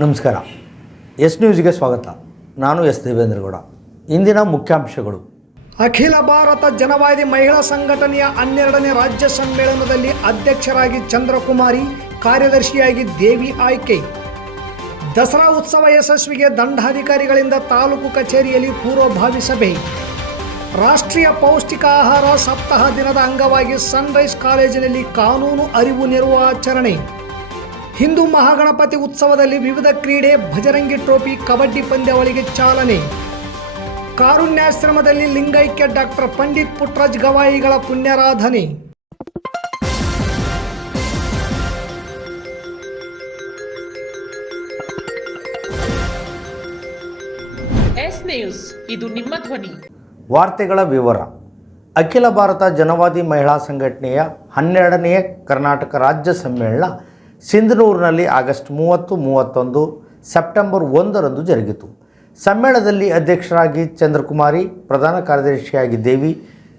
ನಮಸ್ಕಾರ. ಎಸ್ ನ್ಯೂಸ್ಗೆ ಸ್ವಾಗತ. ನಾನು ಎಸ್ ದೇವೇಂದ್ರಗೌಡ ಇಂದಿನ ಮುಖ್ಯಾಂಶಗಳು. ಅಖಿಲ ಭಾರತ ಜನವಾದಿ ಮಹಿಳಾ ಸಂಘಟನೆಯ ಹನ್ನೆರಡನೇ ರಾಜ್ಯ ಸಮ್ಮೇಳನದಲ್ಲಿ ಅಧ್ಯಕ್ಷರಾಗಿ ಚಂದ್ರಕುಮಾರಿ, ಕಾರ್ಯದರ್ಶಿಯಾಗಿ ದೇವಿ ಆಯ್ಕೆ. ದಸರಾ ಉತ್ಸವ ಯಶಸ್ವಿಗೆ ದಂಡಾಧಿಕಾರಿಗಳಿಂದ ತಾಲೂಕು ಕಚೇರಿಯಲ್ಲಿ ಪೂರ್ವಭಾವಿ ಸಭೆ. ರಾಷ್ಟ್ರೀಯ ಪೌಷ್ಟಿಕ ಆಹಾರ ಸಪ್ತಾಹ ದಿನದ ಅಂಗವಾಗಿ ಸನ್ರೈಸ್ ಕಾಲೇಜಿನಲ್ಲಿ ಕಾನೂನು ಅರಿವು ನೆರವಾಚರಣೆ ಹಿಂದೂ ಮಹಾಗಣಪತಿ ಉತ್ಸವದಲ್ಲಿ ವಿವಿಧ ಕ್ರೀಡೆ ಭಜರಂಗಿ ಟ್ರೋಫಿ ಕಬಡ್ಡಿ ಪಂದ್ಯಾವಳಿಗೆ ಚಾಲನೆ. ಕಾರುಣ್ಯಾಶ್ರಮದಲ್ಲಿ ಲಿಂಗೈಕ್ಯ ಡಾಕ್ಟರ್ ಪಂಡಿತ್ ಪುಟ್ರಾಜ್ ಗವಾಯಿಗಳ ಪುಣ್ಯಾರಾಧನೆ. ಎಸ್ ನ್ಯೂಸ್ ಇದು ನಿಮ್ಮ ಧ್ವನಿ. ವಾರ್ತೆಗಳ ವಿವರ. ಅಖಿಲ ಭಾರತ ಜನವಾದಿ ಮಹಿಳಾ ಸಂಘಟನೆಯ ಹನ್ನೆರಡನೆಯ ಕರ್ನಾಟಕ ರಾಜ್ಯ ಸಮ್ಮೇಳನ ಸಿಂಧನೂರಿನಲ್ಲಿ ಆಗಸ್ಟ್ ಮೂವತ್ತು, ಮೂವತ್ತೊಂದು, ಸೆಪ್ಟೆಂಬರ್ ಒಂದರಂದು ಜರುಗಿತು. ಸಮ್ಮೇಳನದಲ್ಲಿ ಅಧ್ಯಕ್ಷರಾಗಿ ಚಂದ್ರಕುಮಾರಿ, ಪ್ರಧಾನ ಕಾರ್ಯದರ್ಶಿಯಾಗಿ ದೇವಿ,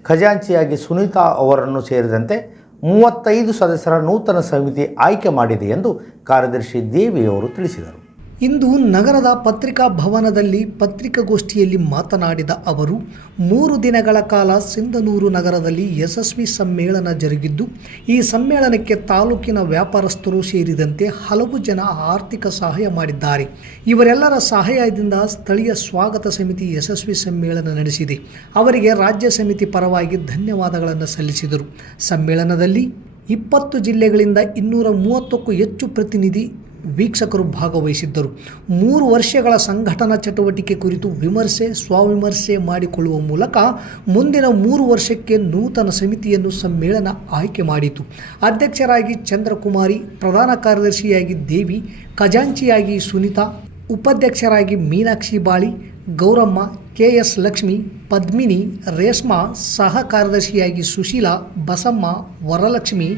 ಖಜಾಂಚಿಯಾಗಿ ಸುನೀತಾ ಅವರನ್ನು ಸೇರಿದಂತೆ ಮೂವತ್ತೈದು ಸದಸ್ಯರ ನೂತನ ಸಮಿತಿ ಆಯ್ಕೆ ಮಾಡಿದೆ ಎಂದು ಕಾರ್ಯದರ್ಶಿ ದೇವಿಯವರು ತಿಳಿಸಿದರು. ಇಂದು ನಗರದ ಪತ್ರಿಕಾ ಭವನದಲ್ಲಿ ಪತ್ರಿಕಾಗೋಷ್ಠಿಯಲ್ಲಿ ಮಾತನಾಡಿದ ಅವರು, ಮೂರು ದಿನಗಳ ಕಾಲ ಸಿಂಧನೂರು ನಗರದಲ್ಲಿ ಯಶಸ್ವಿ ಸಮ್ಮೇಳನ ಜರುಗಿದ್ದು, ಈ ಸಮ್ಮೇಳನಕ್ಕೆ ತಾಲೂಕಿನ ವ್ಯಾಪಾರಸ್ಥರು ಸೇರಿದಂತೆ ಹಲವು ಜನ ಆರ್ಥಿಕ ಸಹಾಯ ಮಾಡಿದ್ದಾರೆ. ಇವರೆಲ್ಲರ ಸಹಾಯದಿಂದ ಸ್ಥಳೀಯ ಸ್ವಾಗತ ಸಮಿತಿ ಯಶಸ್ವಿ ಸಮ್ಮೇಳನ ನಡೆಸಿದೆ. ಅವರಿಗೆ ರಾಜ್ಯ ಸಮಿತಿ ಪರವಾಗಿ ಧನ್ಯವಾದಗಳನ್ನು ಸಲ್ಲಿಸಿದರು. ಸಮ್ಮೇಳನದಲ್ಲಿ ಇಪ್ಪತ್ತು ಜಿಲ್ಲೆಗಳಿಂದ ಇನ್ನೂರ ಮೂವತ್ತಕ್ಕೂ ಹೆಚ್ಚು ಪ್ರತಿನಿಧಿ ವೀಕ್ಷಕರು ಭಾಗವಹಿಸಿದ್ದರು. ಮೂರು ವರ್ಷಗಳ ಸಂಘಟನಾ ಚಟುವಟಿಕೆ ಕುರಿತು ವಿಮರ್ಶೆ, ಸ್ವವಿಮರ್ಶೆ ಮಾಡಿಕೊಳ್ಳುವ ಮೂಲಕ ಮುಂದಿನ ಮೂರು ವರ್ಷಕ್ಕೆ ನೂತನ ಸಮಿತಿಯನ್ನು ಸಮ್ಮೇಳನ ಆಯ್ಕೆ ಮಾಡಿತು. ಅಧ್ಯಕ್ಷರಾಗಿ ಚಂದ್ರಕುಮಾರಿ, ಪ್ರಧಾನ ಕಾರ್ಯದರ್ಶಿಯಾಗಿ ದೇವಿ, ಖಜಾಂಚಿಯಾಗಿ ಸುನಿತಾ ಉಪಾಧ್ಯಕ್ಷರಾಗಿ ಮೀನಾಕ್ಷಿ ಬಾಳಿ, ಗೌರಮ್ಮ ಕೆ ಎಸ್ ಲಕ್ಷ್ಮಿ, ಪದ್ಮಿನಿ ರೇಷ್ಮಾ ಸಹ ಕಾರ್ಯದರ್ಶಿಯಾಗಿ ಸುಶೀಲಾ, ಬಸಮ್ಮ, ವರಲಕ್ಷ್ಮಿ,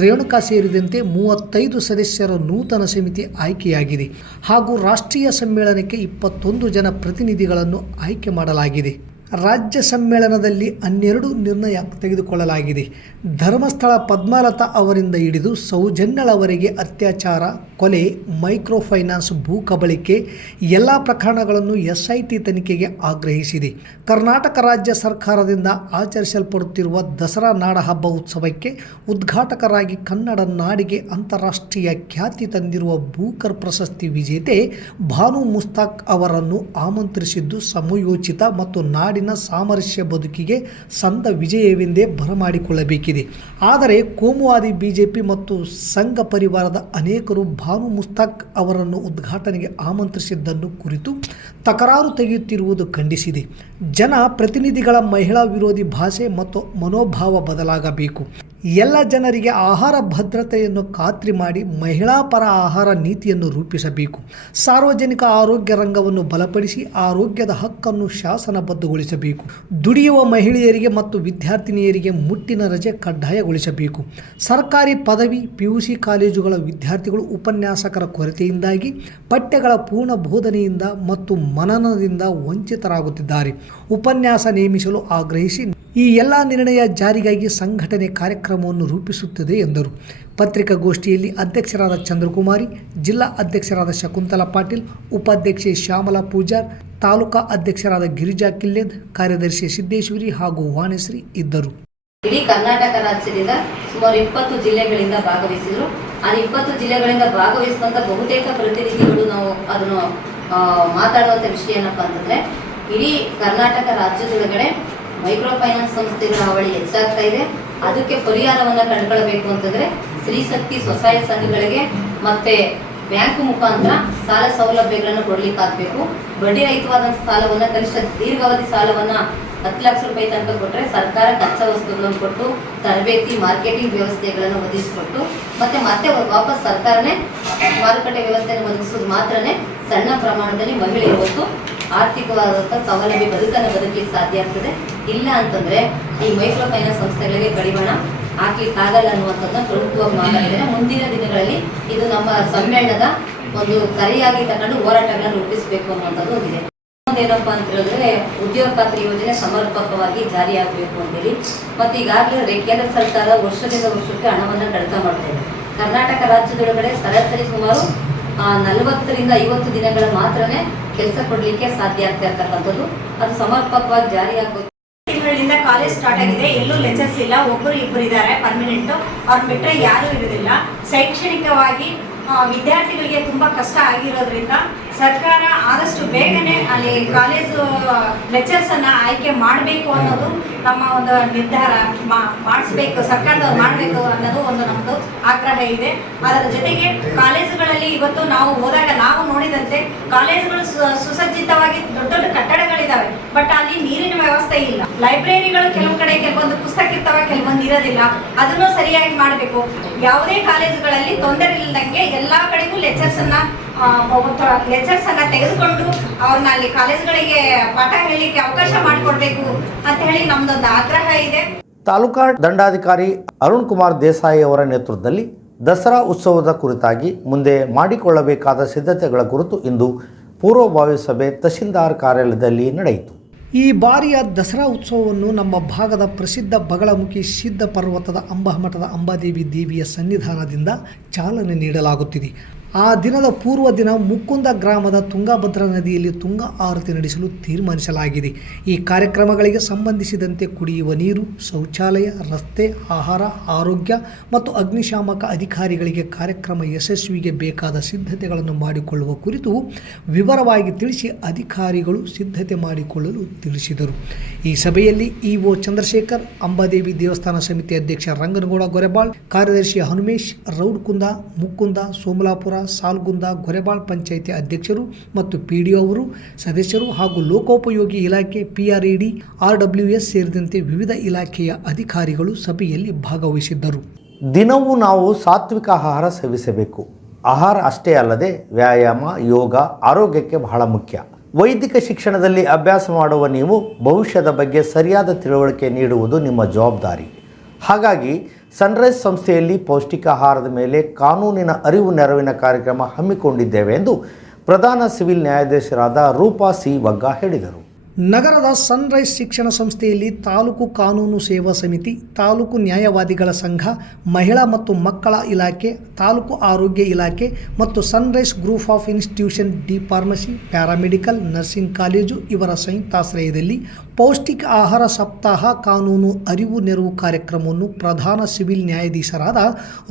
ರೇಣುಕಾ ಸೇರಿದಂತೆ ಮೂವತ್ತೈದು ಸದಸ್ಯರ ನೂತನ ಸಮಿತಿ ಆಯ್ಕೆಯಾಗಿದೆ ಹಾಗೂ ರಾಷ್ಟ್ರೀಯ ಸಮ್ಮೇಳನಕ್ಕೆ ಇಪ್ಪತ್ತೊಂದು ಜನ ಪ್ರತಿನಿಧಿಗಳನ್ನು ಆಯ್ಕೆ ಮಾಡಲಾಗಿದೆ. ರಾಜ್ಯ ಸಮ್ಮೇಳನದಲ್ಲಿ ಹನ್ನೆರಡು ನಿರ್ಣಯ ತೆಗೆದುಕೊಳ್ಳಲಾಗಿದೆ. ಧರ್ಮಸ್ಥಳ ಪದ್ಮಲತಾ ಅವರಿಂದ ಹಿಡಿದು ಸೌಜನ್ಯಳವರೆಗೆ ಅತ್ಯಾಚಾರ ಕೊಲೆ ಮೈಕ್ರೋ ಫೈನಾನ್ಸ್ ಭೂ ಕಬಳಿಕೆ ಎಲ್ಲ ಪ್ರಕರಣಗಳನ್ನು ಎಸ್ಐಟಿ ತನಿಖೆಗೆ ಆಗ್ರಹಿಸಿದೆ. ಕರ್ನಾಟಕ ರಾಜ್ಯ ಸರ್ಕಾರದಿಂದ ಆಚರಿಸಲ್ಪಡುತ್ತಿರುವ ದಸರಾ ನಾಡಹಬ್ಬ ಉತ್ಸವಕ್ಕೆ ಉದ್ಘಾಟಕರಾಗಿ ಕನ್ನಡ ನಾಡಿಗೆ ಅಂತಾರಾಷ್ಟ್ರೀಯ ಖ್ಯಾತಿ ತಂದಿರುವ ಭೂಕರ್ ಪ್ರಶಸ್ತಿ ವಿಜೇತೆ ಭಾನು ಮುಸ್ತಾಕ್ ಅವರನ್ನು ಆಮಂತ್ರಿಸಿದ್ದು ಸಮಯೋಚಿತ ಮತ್ತು ನಾಡಿನ ಸಾಮರಸ್ಯ ಬದುಕಿಗೆ ಸಂದ ವಿಜಯವೆಂದೇ ಬರಮಾಡಿಕೊಳ್ಳಬೇಕಿದೆ. ಆದರೆ ಕೋಮುವಾದಿ ಬಿಜೆಪಿ ಮತ್ತು ಸಂಘ ಪರಿವಾರದ ಅನೇಕರು ಭಾನು ಮುಸ್ತಾಕ್ ಅವರನ್ನು ಉದ್ಘಾಟನೆಗೆ ಆಮಂತ್ರಿಸಿದ್ದನ್ನು ಕುರಿತು ತಕರಾರು ತೆಗೆಯುತ್ತಿರುವುದು ಖಂಡಿಸಿದೆ. ಜನ ಪ್ರತಿನಿಧಿಗಳ ಮಹಿಳಾ ವಿರೋಧಿ ಭಾಷೆ ಮತ್ತು ಮನೋಭಾವ ಬದಲಾಗಬೇಕು. ಎಲ್ಲ ಜನರಿಗೆ ಆಹಾರ ಭದ್ರತೆಯನ್ನು ಖಾತ್ರಿ ಮಾಡಿ ಮಹಿಳಾ ಪರ ಆಹಾರ ನೀತಿಯನ್ನು ರೂಪಿಸಬೇಕು. ಸಾರ್ವಜನಿಕ ಆರೋಗ್ಯ ರಂಗವನ್ನು ಬಲಪಡಿಸಿ ಆರೋಗ್ಯದ ಹಕ್ಕನ್ನು ಶಾಸನಬದ್ಧಗೊಳಿಸಬೇಕು. ದುಡಿಯುವ ಮಹಿಳೆಯರಿಗೆ ಮತ್ತು ವಿದ್ಯಾರ್ಥಿನಿಯರಿಗೆ ಮುಟ್ಟಿನ ರಜೆ ಕಡ್ಡಾಯಗೊಳಿಸಬೇಕು. ಸರ್ಕಾರಿ ಪದವಿ, ಪಿಯುಸಿ ಕಾಲೇಜುಗಳ ವಿದ್ಯಾರ್ಥಿಗಳು ಉಪನ್ಯಾಸಕರ ಕೊರತೆಯಿಂದಾಗಿ ಪಠ್ಯಗಳ ಪೂರ್ಣ ಬೋಧನೆಯಿಂದ ಮತ್ತು ಮನನದಿಂದ ವಂಚಿತರಾಗುತ್ತಿದ್ದಾರೆ. ಉಪನ್ಯಾಸ ನೇಮಿಸಲು ಆಗ್ರಹಿಸಿ ಈ ಎಲ್ಲ ನಿರ್ಣಯ ಜಾರಿಗಾಗಿ ಸಂಘಟನೆ ಕಾರ್ಯಕ್ರಮವನ್ನು ರೂಪಿಸುತ್ತದೆ ಎಂದರು. ಪತ್ರಿಕಾಗೋಷ್ಠಿಯಲ್ಲಿ ಅಧ್ಯಕ್ಷರಾದ ಚಂದ್ರಕುಮಾರಿ, ಜಿಲ್ಲಾ ಅಧ್ಯಕ್ಷರಾದ ಶಕುಂತಲಾ ಪಾಟೀಲ್, ಉಪಾಧ್ಯಕ್ಷೆ ಶ್ಯಾಮಲಾ ಪೂಜಾರ್, ತಾಲೂಕಾ ಅಧ್ಯಕ್ಷರಾದ ಗಿರಿಜಾ ಕಿಲ್ಲೆದ್, ಕಾರ್ಯದರ್ಶಿ ಸಿದ್ದೇಶ್ವರಿ ಹಾಗೂ ವಾಣಿಶ್ರೀ ಇದ್ದರು. ಇಡೀ ಕರ್ನಾಟಕ ರಾಜ್ಯದಿಂದ ಸುಮಾರು ಇಪ್ಪತ್ತು ಜಿಲ್ಲೆಗಳಿಂದ ಭಾಗವಹಿಸಿದ್ರು. ಆ ಇಪ್ಪತ್ತು ಜಿಲ್ಲೆಗಳಿಂದ ಭಾಗವಹಿಸಿದಂತ ಬಹುತೇಕ ಪ್ರತಿನಿಧಿಗಳು ನಾವು ಅದನ್ನು ಮಾತಾಡುವಂತ ವಿಷಯ ಏನಪ್ಪಾ ಅಂತಂದ್ರೆ ಇಡೀ ಕರ್ನಾಟಕ ರಾಜ್ಯದೊಳಗಡೆ ಮೈಕ್ರೋ ಫೈನಾನ್ಸ್ ಸಂಸ್ಥೆಗಳ ಹಾವಳಿ ಹೆಚ್ಚಾಗ್ತಾ ಇದೆ. ಅದಕ್ಕೆ ಪರಿಹಾರವನ್ನ ಕಂಡುಕೊಳ್ಬೇಕು ಅಂತಂದ್ರೆ ಸ್ತ್ರೀಶಕ್ತಿ ಸ್ವಸಹಾಯ ಸಂಘಗಳಿಗೆ ಮತ್ತೆ ಬ್ಯಾಂಕ್ ಮುಖಾಂತರ ಸಾಲ ಸೌಲಭ್ಯಗಳನ್ನು ಕೊಡ್ಲಿಕ್ಕಾಗಬೇಕು ಬಡ್ಡಿ ರಹಿತವಾದಂಥ ಸಾಲವನ್ನ, ಕನಿಷ್ಠ ದೀರ್ಘಾವಧಿ ಸಾಲವನ್ನ ಹತ್ತು ಲಕ್ಷ ರೂಪಾಯಿ ತನಕ ಕೊಟ್ಟರೆ ಸರ್ಕಾರ ಕಚ್ಚಾ ವಸ್ತುಗಳನ್ನು ಕೊಟ್ಟು ತರಬೇತಿ, ಮಾರ್ಕೆಟಿಂಗ್ ವ್ಯವಸ್ಥೆಗಳನ್ನು ಒದಗಿಸಿಕೊಟ್ಟು ಮತ್ತೆ ಮತ್ತೆ ವಾಪಸ್ ಸರ್ಕಾರನೇ ಮಾರುಕಟ್ಟೆ ವ್ಯವಸ್ಥೆಯನ್ನು ಒದಗಿಸೋದು ಮಾತ್ರನೇ ಸಣ್ಣ ಪ್ರಮಾಣದಲ್ಲಿ ಮಹಿಳೆ ಇವತ್ತು ಆರ್ಥಿಕವಾದಂಥ ಸ್ವಾವಲಂಬಿ ಬದುಕನ್ನು ಬದುಕಲಿಕ್ಕೆ ಸಾಧ್ಯ ಆಗ್ತದೆ. ಇಲ್ಲ ಅಂತಂದ್ರೆ ಈ ಮೈಕ್ರೋ ಫೈನಾನ್ಸ್ ಸಂಸ್ಥೆಗಳಿಗೆ ಕಡಿವಾಣ ಹಾಕ್ಲಿಕ್ಕೆ ಆಗಲ್ಲ ಅನ್ನುವಂಥದ್ದನ್ನ ಪ್ರಮುಖವಾಗಿ ಮಾತಾಡಿದರೆ ಮುಂದಿನ ದಿನಗಳಲ್ಲಿ ಇದು ನಮ್ಮ ಸಮ್ಮೇಳನದ ಒಂದು ಕರೆಯಾಗಿ ತಗೊಂಡು ಹೋರಾಟಗಳನ್ನ ರೂಪಿಸಬೇಕು ಅನ್ನುವಂಥದ್ದು ಒಂದಿದೆ. ಏನಪ್ಪಾ ಅಂತ ಹೇಳಿದ್ರೆ ಉದ್ಯೋಗ ಖಾತ್ರಿ ಯೋಜನೆ ಸಮರ್ಪಕವಾಗಿ ಜಾರಿಯಾಗಬೇಕು ಅಂತೇಳಿ. ಮತ್ತೆ ಈಗಾಗಲೇ ಕೇಂದ್ರ ಸರ್ಕಾರ ವರ್ಷದಿಂದ ವರ್ಷಕ್ಕೆ ಹಣವನ್ನ ಕಡಿತ ಮಾಡ್ತಾ ಇದೆ. ಕರ್ನಾಟಕ ರಾಜ್ಯದೊಳಗಡೆ ಸರಾಸರಿ ಸುಮಾರು ನಲವತ್ತರಿಂದ ಐವತ್ತು ದಿನಗಳ ಮಾತ್ರನೇ ಕೆಲಸ ಕೊಡ್ಲಿಕ್ಕೆ ಸಾಧ್ಯ ಆಗ್ತಾ ಇರ್ತಕ್ಕಂಥದ್ದು ಅದು ಸಮರ್ಪಕವಾಗಿ ಜಾರಿ ಆಗಬೇಕು. ತಿಂಗಳಿಂದ ಕಾಲೇಜ್ ಸ್ಟಾರ್ಟ್ ಆಗಿದೆ. ಎಲ್ಲೂ ಲೆಕ್ಚರ್ಸ್ ಇಲ್ಲ. ಒಬ್ಬರು ಇಬ್ಬರು ಇದ್ದಾರೆ. ಪರ್ಮನೆಂಟ್. ಅವ್ರು ಬಿಟ್ಟರೆ ಯಾರೂ ಇರೋದಿಲ್ಲ. ಶೈಕ್ಷಣಿಕವಾಗಿ ವಿದ್ಯಾರ್ಥಿಗಳಿಗೆ ತುಂಬಾ ಕಷ್ಟ ಆಗಿರೋದ್ರಿಂದ ಸರ್ಕಾರ ಆದಷ್ಟು ಬೇಗನೆ ಅಲ್ಲಿ ಕಾಲೇಜು ಲೆಕ್ಚರ್ಸ್ ಅನ್ನ ಆಯ್ಕೆ ಮಾಡಬೇಕು ಅನ್ನೋದು ನಮ್ಮ ಒಂದು ನಿರ್ಧಾರ. ಮಾಡಿಸ್ಬೇಕು, ಸರ್ಕಾರದವ್ರು ಮಾಡಬೇಕು ಅನ್ನೋದು ಒಂದು ನಮ್ಮದು ಆಗ್ರಹ ಇದೆ. ಅದರ ಜೊತೆಗೆ ಕಾಲೇಜುಗಳಲ್ಲಿ ಇವತ್ತು ನಾವು ಹೋದಾಗ ನಾವು ನೋಡಿದಂತೆ ಕಾಲೇಜುಗಳು ಸುಸಜ್ಜಿತವಾಗಿ ದೊಡ್ಡ ದೊಡ್ಡ ಕಟ್ಟಡಗಳಿದ್ದಾವೆ ಬಟ್ ಅಲ್ಲಿ ನೀರಿನ ವ್ಯವಸ್ಥೆ ಇಲ್ಲ. ಲೈಬ್ರರಿಗಳು ಕೆಲವು ಕಡೆ ಕೆಲವೊಂದು ಪುಸ್ತಕ ಇರ್ತವೆ, ಕೆಲವೊಂದು ಇರೋದಿಲ್ಲ. ಅದನ್ನು ಸರಿಯಾಗಿ ಮಾಡಬೇಕು. ಯಾವುದೇ ಕಾಲೇಜುಗಳಲ್ಲಿ ತೊಂದರೆ ಇಲ್ಲದಂಗೆ ಎಲ್ಲಾ ಕಡೆಗೂ ಲೆಕ್ಚರ್ಸ್ ಅನ್ನ ಲೆಕ್ಚರ್ಸ್ ಅನ್ನ ತೆಗೆದುಕೊಂಡು ಅವ್ರನ್ನ ಅಲ್ಲಿ ಕಾಲೇಜುಗಳಿಗೆ ಪಾಠ ಹೇಳಲಿಕ್ಕೆ ಅವಕಾಶ ಮಾಡಿಕೊಡ್ಬೇಕು ಅಂತ ಹೇಳಿ ನಮ್ದೊಂದು ಆಗ್ರಹ ಇದೆ. ತಾಲೂಕಾ ದಂಡಾಧಿಕಾರಿ ಅರುಣ್ ಕುಮಾರ್ ದೇಸಾಯಿ ಅವರ ನೇತೃತ್ವದಲ್ಲಿ ದಸರಾ ಉತ್ಸವದ ಕುರಿತಾಗಿ ಮುಂದೆ ಮಾಡಿಕೊಳ್ಳಬೇಕಾದ ಸಿದ್ಧತೆಗಳ ಕುರಿತು ಇಂದು ಪೂರ್ವಭಾವಿ ಸಭೆ ತಹಸೀಲ್ದಾರ್ ಕಾರ್ಯಾಲಯದಲ್ಲಿ ನಡೆಯಿತು. ಈ ಬಾರಿಯ ದಸರಾ ಉತ್ಸವವನ್ನು ನಮ್ಮ ಭಾಗದ ಪ್ರಸಿದ್ಧ ಬಗಳಮುಖಿ ಸಿದ್ಧ ಪರ್ವತದ ಅಂಬಾಮಠದ ಅಂಬಾದೇವಿ ದೇವಿಯ ಸನ್ನಿಧಾನದಿಂದ ಚಾಲನೆ ನೀಡಲಾಗುತ್ತಿದೆ. ಆ ದಿನದ ಪೂರ್ವ ದಿನ ಮುಕುಂದ ಗ್ರಾಮದ ತುಂಗಭದ್ರಾ ನದಿಯಲ್ಲಿ ತುಂಗ ಆರತಿ ನಡೆಸಲು ತೀರ್ಮಾನಿಸಲಾಗಿದೆ. ಈ ಕಾರ್ಯಕ್ರಮಗಳಿಗೆ ಸಂಬಂಧಿಸಿದಂತೆ ಕುಡಿಯುವ ನೀರು, ಶೌಚಾಲಯ, ರಸ್ತೆ, ಆಹಾರ, ಆರೋಗ್ಯ ಮತ್ತು ಅಗ್ನಿಶಾಮಕ ಅಧಿಕಾರಿಗಳಿಗೆ ಕಾರ್ಯಕ್ರಮ ಯಶಸ್ವಿಗೆ ಬೇಕಾದ ಸಿದ್ಧತೆಗಳನ್ನು ಮಾಡಿಕೊಳ್ಳುವ ಕುರಿತು ವಿವರವಾಗಿ ತಿಳಿಸಿ ಅಧಿಕಾರಿಗಳು ಸಿದ್ಧತೆ ಮಾಡಿಕೊಳ್ಳಲು ತಿಳಿಸಿದರು. ಈ ಸಭೆಯಲ್ಲಿ ಇಒ ಚಂದ್ರಶೇಖರ್, ಅಂಬಾದೇವಿ ದೇವಸ್ಥಾನ ಸಮಿತಿ ಅಧ್ಯಕ್ಷ ರಂಗನಗೌಡ ಗೊರೆಬಾಳ್, ಕಾರ್ಯದರ್ಶಿ ಹನುಮೇಶ್, ರೌಡ್ಕುಂದ, ಮುಕುಂದ, ಸೋಮಲಾಪುರ ಸಾಲ್ಗುಂದ ಗೊರೆಬಾಳ್ ಪಂಚಾಯಿತಿ ಅಧ್ಯಕ್ಷರು ಮತ್ತು ಪಿಡಿಒ ಅವರು, ಸದಸ್ಯರು ಹಾಗೂ ಲೋಕೋಪಯೋಗಿ ಇಲಾಖೆ ಪಿಆರ್ಇಡಿ ಆರ್ಡಬ್ಲ್ಯೂಎಸ್ ಸೇರಿದಂತೆ ವಿವಿಧ ಇಲಾಖೆಯ ಅಧಿಕಾರಿಗಳು ಸಭೆಯಲ್ಲಿ ಭಾಗವಹಿಸಿದ್ದರು. ದಿನವೂ ನಾವು ಸಾತ್ವಿಕ ಆಹಾರ ಸೇವಿಸಬೇಕು. ಆಹಾರ ಅಷ್ಟೇ ಅಲ್ಲದೆ ವ್ಯಾಯಾಮ, ಯೋಗ ಆರೋಗ್ಯಕ್ಕೆ ಬಹಳ ಮುಖ್ಯ. ವೈದಿಕ ಶಿಕ್ಷಣದಲ್ಲಿ ಅಭ್ಯಾಸ ಮಾಡುವ ನೀವು ಭವಿಷ್ಯದ ಬಗ್ಗೆ ಸರಿಯಾದ ತಿಳುವಳಿಕೆ ನೀಡುವುದು ನಿಮ್ಮ ಜವಾಬ್ದಾರಿ. ಹಾಗಾಗಿ ಸನ್ರೈಸ್ ಸಂಸ್ಥೆಯಲ್ಲಿ ಪೌಷ್ಟಿಕ ಆಹಾರದ ಮೇಲೆ ಕಾನೂನಿನ ಅರಿವು ನೆರವಿನ ಕಾರ್ಯಕ್ರಮ ಹಮ್ಮಿಕೊಂಡಿದ್ದೇವೆ ಎಂದು ಪ್ರಧಾನ ಸಿವಿಲ್ ನ್ಯಾಯಾಧೀಶರಾದ ರೂಪಾ ಸಿ ವಗ್ಗಾ ಹೇಳಿದರು. ನಗರದ ಸನ್ರೈಸ್ ಶಿಕ್ಷಣ ಸಂಸ್ಥೆಯಲ್ಲಿ ತಾಲೂಕು ಕಾನೂನು ಸೇವಾ ಸಮಿತಿ, ತಾಲೂಕು ನ್ಯಾಯವಾದಿಗಳ ಸಂಘ, ಮಹಿಳಾ ಮತ್ತು ಮಕ್ಕಳ ಇಲಾಖೆ, ತಾಲೂಕು ಆರೋಗ್ಯ ಇಲಾಖೆ ಮತ್ತು Sunrise group of institution D pharmacy, paramedical, nursing college ಇವರ ಸಂಯುಕ್ತಾಶ್ರಯದಲ್ಲಿ ಪೌಷ್ಟಿಕ ಆಹಾರ ಸಪ್ತಾಹ ಕಾನೂನು ಅರಿವು ನೆರವು ಕಾರ್ಯಕ್ರಮವನ್ನು ಪ್ರಧಾನ ಸಿವಿಲ್ ನ್ಯಾಯಾಧೀಶರಾದ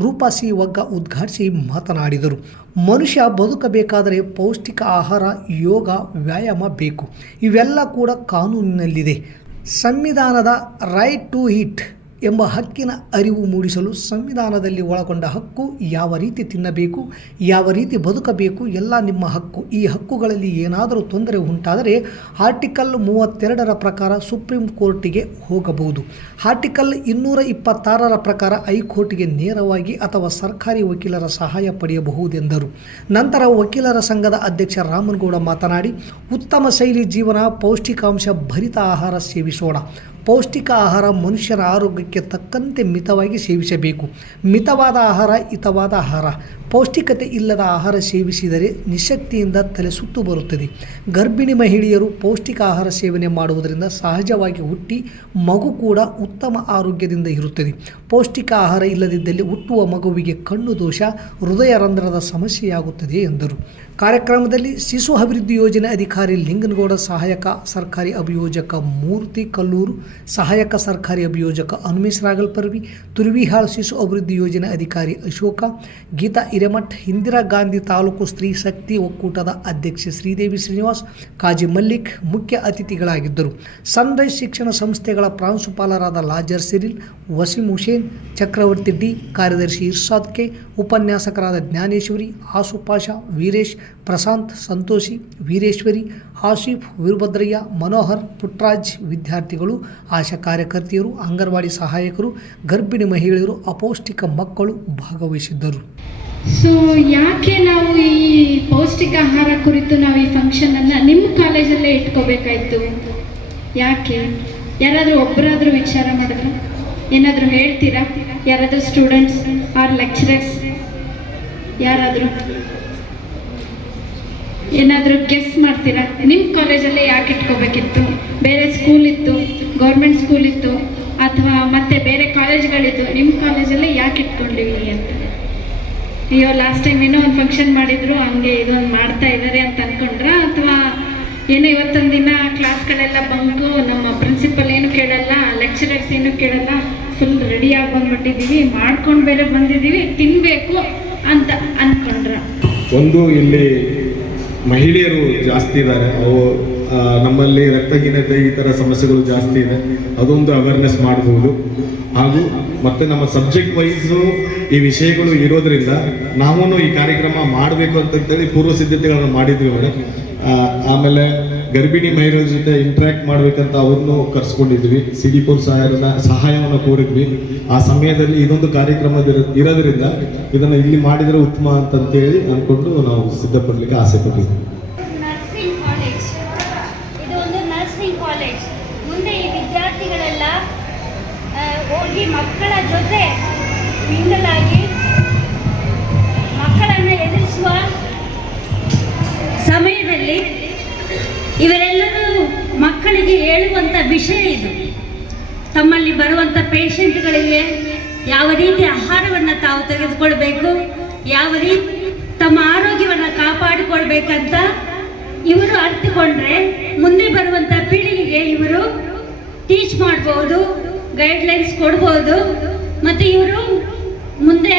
ರೂಪಾ ಸಿ ವಗ್ಗ ಉದ್ಘಾಟಿಸಿ ಮಾತನಾಡಿದರು. ಮನುಷ್ಯ ಬದುಕಬೇಕಾದರೆ ಪೌಷ್ಟಿಕ ಆಹಾರ ಯೋಗ ವ್ಯಾಯಾಮ ಬೇಕು. ಇವೆಲ್ಲ ಕೂಡ ಕಾನೂನಿನಲ್ಲಿದೆ. ಸಂವಿಧಾನದ ರೈಟ್ ಟು ಈಟ್ ಎಂಬ ಹಕ್ಕಿನ ಅರಿವು ಮೂಡಿಸಲು ಸಂವಿಧಾನದಲ್ಲಿ ಒಳಗೊಂಡ ಹಕ್ಕು ಯಾವ ರೀತಿ ತಿನ್ನಬೇಕು, ಯಾವ ರೀತಿ ಬದುಕಬೇಕು, ಎಲ್ಲ ನಿಮ್ಮ ಹಕ್ಕು. ಈ ಹಕ್ಕುಗಳಲ್ಲಿ ಏನಾದರೂ ತೊಂದರೆ ಉಂಟಾದರೆ ಆರ್ಟಿಕಲ್ ಮೂವತ್ತೆರಡರ ಪ್ರಕಾರ ಸುಪ್ರೀಂ ಕೋರ್ಟಿಗೆ ಹೋಗಬಹುದು. ಆರ್ಟಿಕಲ್ ಇನ್ನೂರ ಇಪ್ಪತ್ತಾರರ ಪ್ರಕಾರ ಹೈಕೋರ್ಟ್ಗೆ ನೇರವಾಗಿ ಅಥವಾ ಸರ್ಕಾರಿ ವಕೀಲರ ಸಹಾಯ ಪಡೆಯಬಹುದೆಂದರು. ನಂತರ ವಕೀಲರ ಸಂಘದ ಅಧ್ಯಕ್ಷ ರಾಮನಗೌಡ ಮಾತನಾಡಿ, ಉತ್ತಮ ಶೈಲಿ ಜೀವನ, ಪೌಷ್ಟಿಕಾಂಶ ಭರಿತ ಆಹಾರ ಸೇವಿಸೋಣ. ಪೌಷ್ಟಿಕ ಆಹಾರ ಮನುಷ್ಯರ ಆರೋಗ್ಯಕ್ಕೆ ತಕ್ಕಂತೆ ಮಿತವಾಗಿ ಸೇವಿಸಬೇಕು. ಮಿತವಾದ ಆಹಾರ, ಹಿತವಾದ ಆಹಾರ. ಪೌಷ್ಟಿಕತೆ ಇಲ್ಲದ ಆಹಾರ ಸೇವಿಸಿದರೆ ನಿಶಕ್ತಿಯಿಂದ ತಲೆ ಸುತ್ತು ಬರುತ್ತದೆ. ಗರ್ಭಿಣಿ ಮಹಿಳೆಯರು ಪೌಷ್ಟಿಕ ಆಹಾರ ಸೇವನೆ ಮಾಡುವುದರಿಂದ ಸಹಜವಾಗಿ ಹುಟ್ಟಿ ಮಗು ಕೂಡ ಉತ್ತಮ ಆರೋಗ್ಯದಿಂದ ಇರುತ್ತದೆ. ಪೌಷ್ಟಿಕ ಆಹಾರ ಇಲ್ಲದಿದ್ದಲ್ಲಿ ಹುಟ್ಟುವ ಮಗುವಿಗೆ ಕಣ್ಣು ದೋಷ, ಹೃದಯ ರಂಧ್ರದ ಸಮಸ್ಯೆಯಾಗುತ್ತದೆ ಎಂದರು. ಕಾರ್ಯಕ್ರಮದಲ್ಲಿ ಶಿಶು ಅಭಿವೃದ್ಧಿ ಯೋಜನೆ ಅಧಿಕಾರಿ ಲಿಂಗನಗೌಡ, ಸಹಾಯಕ ಸರ್ಕಾರಿ ಅಭಿಯೋಜಕ ಮೂರ್ತಿ ಕಲ್ಲೂರು, ಸಹಾಯಕ ಸರ್ಕಾರಿ ಅಭಿಯೋಜಕ ಹನುಮೇಶ್ ರಾಗಲ್ಪರ್ವಿ ತುರ್ವಿಹಾಳ್ ಶಿಶು ಅಭಿವೃದ್ಧಿ ಯೋಜನೆ ಅಧಿಕಾರಿ ಅಶೋಕ, ಗೀತಾ ಹಿರೇಮಠ್, ಇಂದಿರಾ ಗಾಂಧಿ ತಾಲೂಕು ಸ್ತ್ರೀ ಶಕ್ತಿ ಒಕ್ಕೂಟದ ಅಧ್ಯಕ್ಷೆ ಶ್ರೀದೇವಿ ಶ್ರೀನಿವಾಸ್, ಕಾಜಿ ಮಲ್ಲಿಕ್ ಮುಖ್ಯ ಅತಿಥಿಗಳಾಗಿದ್ದರು. ಸನ್ರೈಸ್ ಶಿಕ್ಷಣ ಸಂಸ್ಥೆಗಳ ಪ್ರಾಂಶುಪಾಲರಾದ Lazar Cyril, Waseem Hussain, Chakravarthy D ಕಾರ್ಯದರ್ಶಿ ಇರ್ಷಾದ್ ಕೆ, ಉಪನ್ಯಾಸಕರಾದ ಜ್ಞಾನೇಶ್ವರಿ ಆಸುಪಾಷ ವೀರೇಶ್ ಪ್ರಶಾಂತ್, ಸಂತೋಷಿ, ವೀರೇಶ್ವರಿ, ಆಶೀಫ್, ವೀರಭದ್ರಯ್ಯ, ಮನೋಹರ್, ಪುಟ್ರಾಜ್ ವಿದ್ಯಾರ್ಥಿಗಳು, ಆಶಾ ಕಾರ್ಯಕರ್ತೆಯರು, ಅಂಗನವಾಡಿ ಸಹಾಯಕರು, ಗರ್ಭಿಣಿ ಮಹಿಳೆಯರು, ಅಪೌಷ್ಟಿಕ ಮಕ್ಕಳು ಭಾಗವಹಿಸಿದ್ದರು. ಸೊ ಯಾಕೆ ನಾವು ಈ ಪೌಷ್ಟಿಕ ಆಹಾರ ಕುರಿತು ನಾವು ಈ ಫಂಕ್ಷನನ್ನು ನಿಮ್ಮ ಕಾಲೇಜಲ್ಲೇ ಇಟ್ಕೋಬೇಕಾಯ್ತು? ಯಾಕೆ? ಯಾರಾದರೂ ಒಬ್ಬರಾದರೂ ವಿಚಾರ ಮಾಡಿದ್ರು? ಏನಾದರೂ ಹೇಳ್ತೀರಾ? ಯಾರಾದರೂ ಸ್ಟೂಡೆಂಟ್ಸ್ ಆರ್ ಲೆಕ್ಚರರ್ಸ್ ಯಾರಾದರೂ? ಏನಾದರೂ ಗೆಸ್ ಮಾಡ್ತೀರಾ? ನಿಮ್ಮ ಕಾಲೇಜಲ್ಲೇ ಯಾಕೆ ಇಟ್ಕೋಬೇಕಿತ್ತು? ಬೇರೆ ಸ್ಕೂಲ್ ಇತ್ತು ಗೌರ್ಮೆಂಟ್ ಸ್ಕೂಲ್ ಇತ್ತು, ಅಥವಾ ಮತ್ತೆ ಬೇರೆ ಕಾಲೇಜ್ಗಳಿತ್ತು ನಿಮ್ಮ ಕಾಲೇಜಲ್ಲೇ ಯಾಕೆ ಇಟ್ಕೊಂಡಿವಿ ಅಂತ? ಅಯ್ಯೋ ಲಾಸ್ಟ್ ಟೈಮ್ ಏನೋ ಒಂದು ಫಂಕ್ಷನ್ ಮಾಡಿದ್ರು, ಹಂಗೆ ಇದೊಂದು ಮಾಡ್ತಾ ಇದ್ದಾರೆ ಅಂತ ಅಂದ್ಕೊಂಡ್ರ ಅಥವಾ ಏನೋ ಇವತ್ತೊಂದು ದಿನ ಕ್ಲಾಸ್ಗಳೆಲ್ಲ ಬಂದು ನಮ್ಮ ಪ್ರಿನ್ಸಿಪಲ್ ಏನು ಕೇಳಲ್ಲ ಲೆಕ್ಚರರ್ಸ್ ಏನು ಕೇಳಲ್ಲ ಫುಲ್ ರೆಡಿಯಾಗಿ ಬಂದ್ಬಿಟ್ಟಿದ್ದೀವಿ ಮಾಡ್ಕೊಂಡು ಬೇರೆ ಬಂದಿದ್ದೀವಿ ತಿನ್ನಬೇಕು ಅಂತ ಅಂದ್ಕೊಂಡ್ರ ಒಂದು ಇಲ್ಲಿ ಮಹಿಳೆಯರು ಜಾಸ್ತಿ ಇದ್ದಾರೆ. ಅವು ನಮ್ಮಲ್ಲಿ ರಕ್ತಹೀನತೆ ಈ ಥರ ಸಮಸ್ಯೆಗಳು ಜಾಸ್ತಿ ಇದೆ. ಅದೊಂದು ಅವೇರ್ನೆಸ್ ಮಾಡಬಹುದು ಹಾಗೂ ಮತ್ತೆ ನಮ್ಮ ಸಬ್ಜೆಕ್ಟ್ ವೈಸು ಈ ವಿಷಯಗಳು ಇರೋದ್ರಿಂದ ನಾವೂ ಈ ಕಾರ್ಯಕ್ರಮ ಮಾಡಬೇಕು ಅಂತಂತೇಳಿ ಪೂರ್ವ ಸಿದ್ಧತೆಗಳನ್ನು ಮಾಡಿದ್ವಿ ಮೇಡಮ್ ಆಮೇಲೆ ಗರ್ಭಿಣಿ ಮಹಿಳೆಯರ ಜೊತೆ ಇಂಟ್ರ್ಯಾಕ್ಟ್ ಮಾಡ್ಬೇಕಂತ ಅವ್ರನ್ನೂ ಕರ್ಸ್ಕೊಂಡಿದ್ವಿ. ಸಿಡಿಪುರ್ ಸಹಾಯನ, ಸಹಾಯವನ್ನು ಕೋರಿದ್ವಿ. ಆ ಸಮಯದಲ್ಲಿ ಇದೊಂದು ಕಾರ್ಯಕ್ರಮ ಇರೋದ್ರಿಂದ ಇದನ್ನು ಇಲ್ಲಿ ಮಾಡಿದರೆ ಉತ್ತಮ ಅಂತಂತೇಳಿ ಅಂದ್ಕೊಂಡು ನಾವು ಸಿದ್ಧಪಡಲಿಕ್ಕೆ ಆಸೆ ಪಟ್ಟಿದ್ವಿ ನರ್ಸಿಂಗ್ ಕಾಲೇಜ್ ಇದು ಒಂದು ಕಾಲೇಜ್ ಮುಂದೆ ಈ ವಿದ್ಯಾರ್ಥಿಗಳೆಲ್ಲ ಹೋಗಿ ಮಕ್ಕಳ ಜೊತೆ ಮಿಂಗಲಾಗಿ ಮಕ್ಕಳನ್ನು ಎದುರಿಸುವ ಸಮಯದಲ್ಲಿ ಇವರೆಲ್ಲರೂ ಮಕ್ಕಳಿಗೆ ಹೇಳುವಂಥ ವಿಷಯ ಇದು. ತಮ್ಮಲ್ಲಿ ಬರುವಂಥ ಪೇಷಂಟ್ಗಳಿಗೆ ಯಾವ ರೀತಿ ಆಹಾರವನ್ನು ತಾವು ತೆಗೆದುಕೊಳ್ಬೇಕು, ಯಾವ ರೀತಿ ತಮ್ಮ ಆರೋಗ್ಯವನ್ನು ಕಾಪಾಡಿಕೊಳ್ಬೇಕಂತ ಇವರು ಅರ್ಥಕೊಂಡ್ರೆ ಮುಂದೆ ಬರುವಂಥ ಪೀಳಿಗೆಗೆ ಇವರು ಟೀಚ್ ಮಾಡ್ಬೋದು ಗೈಡ್ಲೈನ್ಸ್ ಕೊಡ್ಬೋದು, ಮತ್ತು ಇವರು ಮುಂದೆ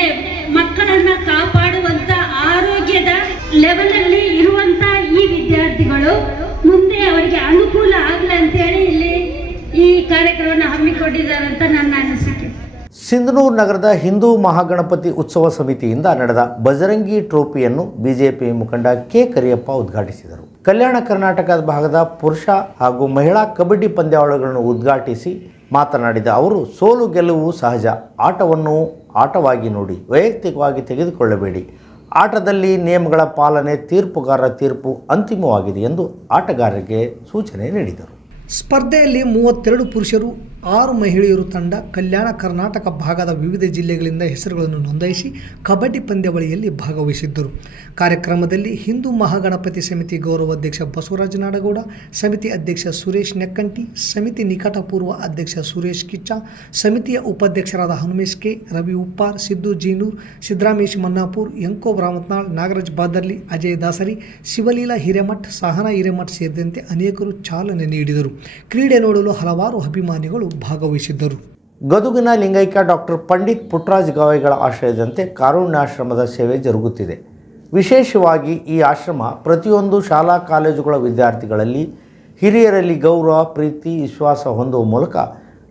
ಮಕ್ಕಳನ್ನು ಕಾಪಾಡುವಂಥ ಆರೋಗ್ಯದ ಲೆವೆಲಲ್ಲಿ ಇರುವಂಥ ಈ ವಿದ್ಯಾರ್ಥಿಗಳು ಮುಂದೆ ಅವರಿಗೆ ಅನುಕೂಲ ಆಗಲಿ ಅಂತೇಳಿ ಇಲ್ಲಿ ಈ ಕಾರ್ಯಕ್ರಮವನ್ನು ಹಮ್ಮಿಕೊಂಡಿದ್ದಾರೆ ಅಂತ ನನ್ನ ಅನಿಸಿಕೆ. ಸಿಂಧನೂರು ನಗರದ ಹಿಂದೂ ಮಹಾಗಣಪತಿ ಉತ್ಸವ ಸಮಿತಿಯಿಂದ ನಡೆದ ಬಜರಂಗಿ ಟ್ರೋಫಿಯನ್ನು ಬಿಜೆಪಿ ಮುಖಂಡ ಕೆ ಕರಿಯಪ್ಪ ಉದ್ಘಾಟಿಸಿದರು. ಕಲ್ಯಾಣ ಕರ್ನಾಟಕದ ಭಾಗದ ಪುರುಷ ಹಾಗೂ ಮಹಿಳಾ ಕಬಡ್ಡಿ ಪಂದ್ಯಾವಳಿಗಳನ್ನು ಉದ್ಘಾಟಿಸಿ ಮಾತನಾಡಿದ ಅವರು, ಸೋಲು ಗೆಲುವು ಸಹಜ. ಆಟವನ್ನು ಆಟವಾಗಿ ನೋಡಿ, ವೈಯಕ್ತಿಕವಾಗಿ ತೆಗೆದುಕೊಳ್ಳಬೇಡಿ. ಆಟದಲ್ಲಿ ನಿಯಮಗಳ ಪಾಲನೆ ತೀರ್ಪುಗಾರರ ತೀರ್ಪು ಅಂತಿಮವಾಗಿದೆ ಎಂದು ಆಟಗಾರರಿಗೆ ಸೂಚನೆ ನೀಡಿದರು. ಸ್ಪರ್ಧೆಯಲ್ಲಿ ಮೂವತ್ತೆರಡು ಪುರುಷರು ಆರು ಮಹಿಳೆಯರು ತಂಡ ಕಲ್ಯಾಣ ಕರ್ನಾಟಕ ಭಾಗದ ವಿವಿಧ ಜಿಲ್ಲೆಗಳಿಂದ ಹೆಸರುಗಳನ್ನು ನೋಂದಾಯಿಸಿ ಕಬಡ್ಡಿ ಪಂದ್ಯಾವಳಿಯಲ್ಲಿ ಭಾಗವಹಿಸಿದ್ದರು. ಕಾರ್ಯಕ್ರಮದಲ್ಲಿ ಹಿಂದೂ ಮಹಾಗಣಪತಿ ಸಮಿತಿ ಗೌರವಾಧ್ಯಕ್ಷ ಬಸವರಾಜ ನಾಡಗೌಡ, ಸಮಿತಿ ಅಧ್ಯಕ್ಷ ಸುರೇಶ್ ನೆಕ್ಕಂಟಿ, ಸಮಿತಿ ನಿಕಟಪೂರ್ವ ಅಧ್ಯಕ್ಷ ಸುರೇಶ್ ಕಿಚ್ಚ, ಸಮಿತಿಯ ಉಪಾಧ್ಯಕ್ಷರಾದ ಹನುಮೇಶ್ ಕೆ, ರವಿ ಉಪ್ಪಾರ್, ಸಿದ್ದು ಜೀನೂರ್, ಸಿದ್ದರಾಮೇಶ್ ಮನ್ನಾಪುರ್ ಯಂಕೋ ರಾಮತ್ನಾಳ್, ನಾಗರಾಜ್ ಬಾದರ್ಲಿ, ಅಜಯ್ ದಾಸರಿ, ಶಿವಲೀಲಾ ಹಿರೇಮಠ್, ಸಹನಾ ಹಿರೇಮಠ್ ಸೇರಿದಂತೆ ಅನೇಕರು ಚಾಲನೆ ನೀಡಿದರು. ಕ್ರೀಡೆ ನೋಡಲು ಹಲವಾರು ಅಭಿಮಾನಿಗಳು ಭಾಗವಹಿಸಿದ್ದರು. ಗದುಗಿನ ಲಿಂಗೈಕ್ಯ ಡಾಕ್ಟರ್ ಪಂಡಿತ್ ಪುಟ್ಟರಾಜ್ ಗವಾಯಿಗಳ ಆಶ್ರಯದಂತೆ ಕಾರುಣ್ಯಾಶ್ರಮದ ಸೇವೆ ಜರುಗುತ್ತಿದೆ. ವಿಶೇಷವಾಗಿ ಈ ಆಶ್ರಮ ಪ್ರತಿಯೊಂದು ಶಾಲಾ ಕಾಲೇಜುಗಳ ವಿದ್ಯಾರ್ಥಿಗಳಲ್ಲಿ ಹಿರಿಯರಲ್ಲಿ ಗೌರವ, ಪ್ರೀತಿ, ವಿಶ್ವಾಸ ಹೊಂದುವ ಮೂಲಕ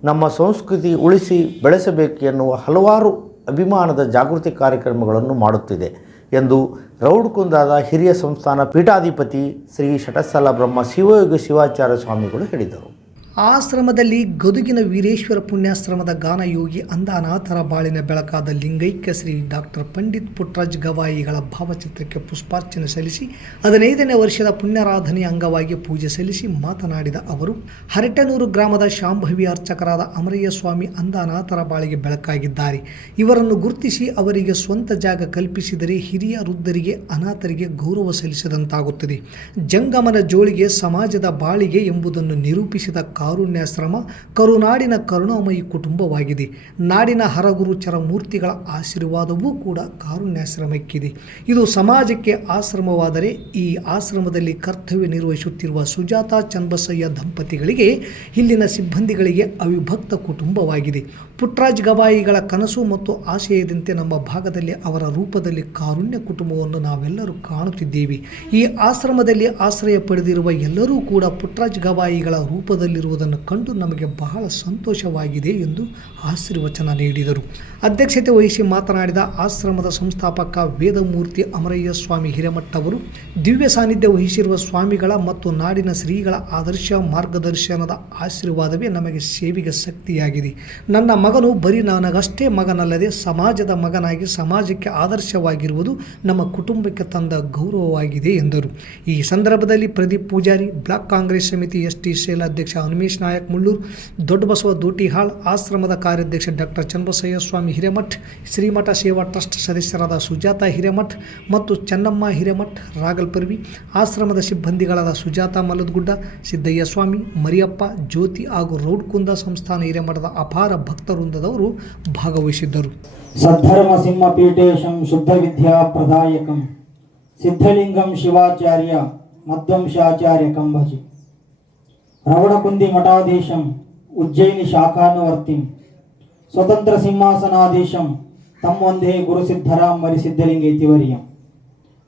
ನಮ್ಮ ಸಂಸ್ಕೃತಿ ಉಳಿಸಿ ಬೆಳೆಸಬೇಕು ಎನ್ನುವ ಹಲವಾರು ಅಭಿಮಾನದ ಜಾಗೃತಿ ಕಾರ್ಯಕ್ರಮಗಳನ್ನು ಮಾಡುತ್ತಿದೆ ಎಂದು ರೌಡ್ಕುಂದಾದ ಹಿರಿಯ ಸಂಸ್ಥಾನ ಪೀಠಾಧಿಪತಿ ಶ್ರೀ ಶಟಸ್ಥಲ ಬ್ರಹ್ಮ ಶಿವಯೋಗ ಶಿವಾಚಾರ್ಯ ಸ್ವಾಮಿಗಳು ಹೇಳಿದರು. ಆಶ್ರಮದಲ್ಲಿ ಗದುಗಿನ ವೀರೇಶ್ವರ ಪುಣ್ಯಾಶ್ರಮದ ಗಾನಯೋಗಿ ಅಂಧ ಅನಾಥರ ಬಾಳಿನ ಬೆಳಕಾದ ಲಿಂಗೈಕ್ಯ ಶ್ರೀ ಡಾಕ್ಟರ್ ಪಂಡಿತ್ ಪುಟ್ರಾಜ್ ಗವಾಯಿಗಳ ಭಾವಚಿತ್ರಕ್ಕೆ ಪುಷ್ಪಾರ್ಚನೆ ಸಲ್ಲಿಸಿ, ಹದಿನೈದನೇ ವರ್ಷದ ಪುಣ್ಯಾರಾಧನೆಯ ಅಂಗವಾಗಿ ಪೂಜೆ ಸಲ್ಲಿಸಿ ಮಾತನಾಡಿದ ಅವರು, ಹರಟನೂರು ಗ್ರಾಮದ ಶಾಂಭವಿ ಅರ್ಚಕರಾದ ಅಮರಯ್ಯ ಸ್ವಾಮಿ ಅಂಧ ಅನಾಥರ ಬಾಳಿಗೆ ಬೆಳಕಾಗಿದ್ದಾರೆ. ಇವರನ್ನು ಗುರುತಿಸಿ ಅವರಿಗೆ ಸ್ವಂತ ಜಾಗ ಕಲ್ಪಿಸಿದರೆ ಹಿರಿಯ ವೃದ್ಧರಿಗೆ, ಅನಾಥರಿಗೆ ಗೌರವ ಸಲ್ಲಿಸಿದಂತಾಗುತ್ತದೆ. ಜಂಗಮನ ಜೋಳಿಗೆ ಸಮಾಜದ ಬಾಳಿಗೆ ಎಂಬುದನ್ನು ನಿರೂಪಿಸಿದ ಕಾರುಣ್ಯಾಶ್ರಮ, ಕರುನಾಡಿನ ಕರುಣಾಮಯಿ ಕುಟುಂಬವಾಗಿದೆ. ನಾಡಿನ ಹರಗುರು ಚರಮೂರ್ತಿಗಳ ಆಶೀರ್ವಾದವೂ ಕೂಡ ಕಾರುಣ್ಯಾಶ್ರಮಕ್ಕಿದೆ. ಇದು ಸಮಾಜಕ್ಕೆ ಆಶ್ರಮವಾದರೆ ಈ ಆಶ್ರಮದಲ್ಲಿ ಕರ್ತವ್ಯ ನಿರ್ವಹಿಸುತ್ತಿರುವ ಸುಜಾತ ಚನ್ಬಸಯ್ಯ ದಂಪತಿಗಳಿಗೆ, ಇಲ್ಲಿನ ಸಿಬ್ಬಂದಿಗಳಿಗೆ ಅವಿಭಕ್ತ ಕುಟುಂಬವಾಗಿದೆ. ಪುಟ್ರಾಜ್ ಗವಾಯಿಗಳ ಕನಸು ಮತ್ತು ಆಶಯದಂತೆ ನಮ್ಮ ಭಾಗದಲ್ಲಿ ಅವರ ರೂಪದಲ್ಲಿ ಕಾರುಣ್ಯ ಕುಟುಂಬವನ್ನು ನಾವೆಲ್ಲರೂ ಕಾಣುತ್ತಿದ್ದೇವೆ. ಈ ಆಶ್ರಮದಲ್ಲಿ ಆಶ್ರಯ ಪಡೆದಿರುವ ಎಲ್ಲರೂ ಕೂಡ ಪುಟ್ರಾಜ್ ಗವಾಯಿಗಳ ರೂಪದಲ್ಲಿರುವುದನ್ನು ಕಂಡು ನಮಗೆ ಬಹಳ ಸಂತೋಷವಾಗಿದೆ ಎಂದು ಆಶೀರ್ವಚನ ನೀಡಿದರು. ಅಧ್ಯಕ್ಷತೆ ವಹಿಸಿ ಮಾತನಾಡಿದ ಆಶ್ರಮದ ಸಂಸ್ಥಾಪಕ ವೇದಮೂರ್ತಿ ಅಮರಯ್ಯ ಸ್ವಾಮಿ ಹಿರೇಮಠ ಅವರು ದಿವ್ಯ ಸಾನ್ನಿಧ್ಯ ವಹಿಸಿರುವ ಸ್ವಾಮಿಗಳ ಮತ್ತು ನಾಡಿನ ಶ್ರೀಗಳ ಆದರ್ಶ ಮಾರ್ಗದರ್ಶನದ ಆಶೀರ್ವಾದವೇ ನಮಗೆ ಸೇವೆಗೆ ಶಕ್ತಿಯಾಗಿದೆ. ನನ್ನ ಮಗನು ಬರೀ ನನಗಷ್ಟೇ ಮಗನಲ್ಲದೆ ಸಮಾಜದ ಮಗನಾಗಿ ಸಮಾಜಕ್ಕೆ ಆದರ್ಶವಾಗಿರುವುದು ನಮ್ಮ ಕುಟುಂಬಕ್ಕೆ ತಂದ ಗೌರವವಾಗಿದೆ ಎಂದರು. ಈ ಸಂದರ್ಭದಲ್ಲಿ ಪ್ರದೀಪ್ ಪೂಜಾರಿ, ಬ್ಲಾಕ್ ಕಾಂಗ್ರೆಸ್ ಸಮಿತಿ ಎಸ್ ಟಿ ಸೇಲ್ ಅಧ್ಯಕ್ಷ ಹನುಮೇಶ್ ನಾಯಕ್ ಮುಳ್ಳೂರು, ದೊಡ್ಡಬಸವ ದೂಟಿಹಾಳ್ ಆಶ್ರಮದ ಕಾರ್ಯಾಧ್ಯಕ್ಷ ಡಾಕ್ಟರ್ ಚನ್ನಬಸಯ್ಯ ಸ್ವಾಮಿ ಹಿರೇಮಠ್, ಶ್ರೀಮಠ ಸೇವಾ ಟ್ರಸ್ಟ್ ಸದಸ್ಯರಾದ ಸುಜಾತ ಹಿರೇಮಠ್ ಮತ್ತು ಚೆನ್ನಮ್ಮ ಹಿರೇಮಠ್, ರಾಗಲ್ಪರ್ವಿ, ಆಶ್ರಮದ ಸಿಬ್ಬಂದಿಗಳಾದ ಸುಜಾತ ಮಲ್ಲದಗುಡ್ಡ, ಸಿದ್ದಯ್ಯ ಸ್ವಾಮಿ, ಮರಿಯಪ್ಪ, ಜ್ಯೋತಿ ಹಾಗೂ ರೌಡ್ಕುಂದ ಸಂಸ್ಥಾನ ಹಿರೇಮಠದ ಅಪಾರ ಭಕ್ತವೃಂದದವರು ಭಾಗವಹಿಸಿದ್ದರು ಸದ್ಧರ್ಮ ಸಿಂಹಪೀಠೇಶಂ ಶುದ್ಧ ವಿದ್ಯಾ ಪ್ರದಾಯಕಂ ಸಿದ್ಧಲಿಂಗಂ ಶಿವಾಚಾರ್ಯ ಮಧ್ವಂಶಾಚಾರ್ಯ ಕಂಬಜಿ ರವಣಕುಂದಿ ಮಠಾಧೀಶಂ ಉಜ್ಜಯಿನಿ ಶಾಖಾನುವರ್ತಿಂ ಸ್ವತಂತ್ರ ಸಿಂಹಾಸನಾಧೀಶಂ ತಮ್ಮೊಂದೇ ಗುರು ಸಿದ್ಧರಾಮ್ ಮರಿ ಸಿದ್ಧಲಿಂಗೇತಿವರಿಯಂ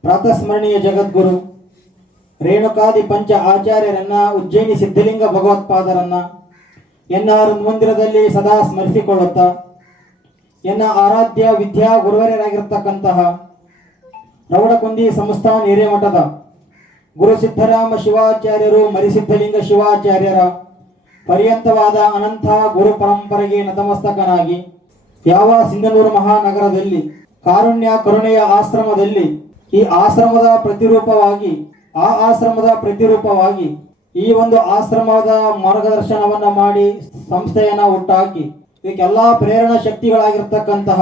ಪ್ರಾತಸ್ಮರಣೀಯ ಜಗದ್ಗುರು ರೇಣುಕಾದಿ ಪಂಚ ಆಚಾರ್ಯರನ್ನ ಉಜ್ಜಯಿನಿ ಸಿದ್ಧಲಿಂಗ ಭಗವತ್ಪಾದರನ್ನ ಎನ್ನಾರು ಮಂದಿರದಲ್ಲಿ ಸದಾ ಸ್ಮರಿಸಿಕೊಳ್ಳುತ್ತ. ಎನ್ನ ಆರಾಧ್ಯ ವಿದ್ಯಾ ಗುರುವರರಾಗಿರ್ತಕ್ಕಂತಹ ರವಡಕುಂದಿ ಸಂಸ್ಥಾನ ಹಿರೇಮಠದ ಗುರು ಸಿದ್ಧರಾಮ ಶಿವಾಚಾರ್ಯರು ಮರಿಸಿದ್ಧಲಿಂಗ ಶಿವಾಚಾರ್ಯರ ಪರ್ಯಂತವಾದ ಅನಂತ ಗುರು ಪರಂಪರೆಗೆ ನತಮಸ್ತಕನಾಗಿ ಯಾವ ಸಿಂಧನೂರು ಮಹಾನಗರದಲ್ಲಿ ಕಾರುಣ್ಯ ಕರುಣೆಯ ಆಶ್ರಮದಲ್ಲಿ ಈ ಆಶ್ರಮದ ಪ್ರತಿರೂಪವಾಗಿ, ಆ ಆಶ್ರಮದ ಪ್ರತಿರೂಪವಾಗಿ ಈ ಒಂದು ಆಶ್ರಮದ ಮಾರ್ಗದರ್ಶನವನ್ನ ಮಾಡಿ ಸಂಸ್ಥೆಯನ್ನ ಹುಟ್ಟಾಕಿ ಇದಕ್ಕೆಲ್ಲಾ ಪ್ರೇರಣಾ ಶಕ್ತಿಗಳಾಗಿರ್ತಕ್ಕಂತಹ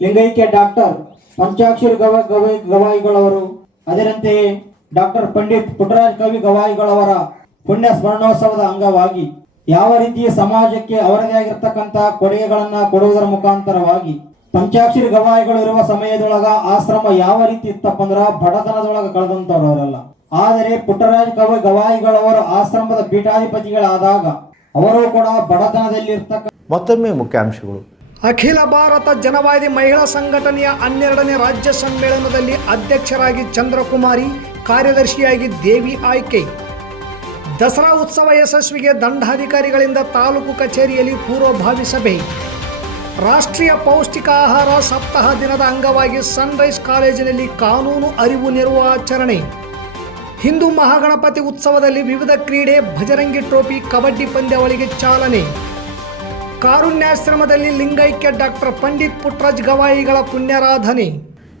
ಲಿಂಗೈಕ್ಯ ಡಾಕ್ಟರ್ ಪಂಚಾಕ್ಷರಿ ಗವ, ಗವಿ, ಗವಾಯಿಗಳವರು, ಅದರಂತೆಯೇ ಡಾಕ್ಟರ್ ಪಂಡಿತ್ ಪುಟ್ಟರಾಜ್ ಕವಿ ಗವಾಯಿಗಳವರ ಪುಣ್ಯ ಸ್ಮರಣೋತ್ಸವದ ಅಂಗವಾಗಿ ಯಾವ ರೀತಿಯ ಸಮಾಜಕ್ಕೆ ಅವರದೇ ಆಗಿರ್ತಕ್ಕಂತಹ ಕೊಡುಗೆಗಳನ್ನ ಕೊಡುವುದರ ಮುಖಾಂತರವಾಗಿ ಪಂಚಾಕ್ಷರಿ ಗವಾಯಿಗಳು ಇರುವ ಸಮಯದೊಳಗ ಆಶ್ರಮ ಯಾವ ರೀತಿ ಇತ್ತಪ್ಪ ಅಂದ್ರ ಬಡತನದೊಳಗ ಕಳೆದಂತವ್ರು ಅವರೆಲ್ಲ ಆದರೆ ಪುಟ್ಟರಾಜ ಕವಿ ಗವಾಯಿಗಳವರು ಆಶ್ರಮದ ಪೀಠಾಧಿಪತಿಗಳಾದಾಗ ಅವರು ಕೂಡ ಬಡತನದಲ್ಲಿ ಇರ್ತಕ್ಕ ಮತ್ತೊಮ್ಮೆ ಮುಖ್ಯಾಂಶಗಳು. ಅಖಿಲ ಭಾರತ ಜನವಾದಿ ಮಹಿಳಾ ಸಂಘಟನೆಯ ಹನ್ನೆರಡನೇ ರಾಜ್ಯ ಸಮ್ಮೇಳನದಲ್ಲಿ ಅಧ್ಯಕ್ಷರಾಗಿ ಚಂದ್ರಕುಮಾರಿ ಕಾರ್ಯದರ್ಶಿಯಾಗಿ ದೇವಿ ಆಯ್ಕೆ. ದಸರಾ ಉತ್ಸವ ಯಶಸ್ವಿಗೆ ದಂಡಾಧಿಕಾರಿಗಳಿಂದ ತಾಲೂಕು ಕಚೇರಿಯಲ್ಲಿ ಪೂರ್ವಭಾವಿ ಸಭೆ. ರಾಷ್ಟ್ರೀಯ ಪೌಷ್ಟಿಕ ಆಹಾರ ಸಪ್ತಾಹ ದಿನದ ಅಂಗವಾಗಿ ಸನ್ರೈಸ್ ಕಾಲೇಜಿನಲ್ಲಿ ಕಾನೂನು ಅರಿವು ನೆರವಾಚರಣೆ ಹಿಂದೂ ಮಹಾಗಣಪತಿ ಉತ್ಸವದಲ್ಲಿ ವಿವಿಧ ಕ್ರೀಡೆ ಭಜರಂಗಿ ಟ್ರೋಫಿ ಕಬಡ್ಡಿ ಪಂದ್ಯಾವಳಿಗೆ ಚಾಲನೆ. ಕಾರುಣ್ಯಾಶ್ರಮದಲ್ಲಿ ಲಿಂಗೈಕ್ಯ ಡಾಕ್ಟರ್ ಪಂಡಿತ್ ಪುಟ್ರಾಜ್ ಗವಾಯಿಗಳ ಪುಣ್ಯಾರಾಧನೆ.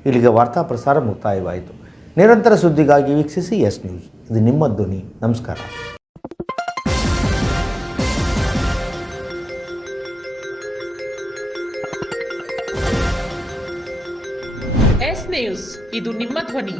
ಇಲ್ಲಿಗೆ ವಾರ್ತಾ ಪ್ರಸಾರ ಮುಕ್ತಾಯವಾಯಿತು. ನಿರಂತರ ಸುದ್ದಿಗಾಗಿ ವೀಕ್ಷಿಸಿ ಎಸ್ ನ್ಯೂಸ್. ಇದು ನಿಮ್ಮ ಧ್ವನಿ. ನಮಸ್ಕಾರ. S news. ಇದು ನಿಮ್ಮ ಧ್ವನಿ.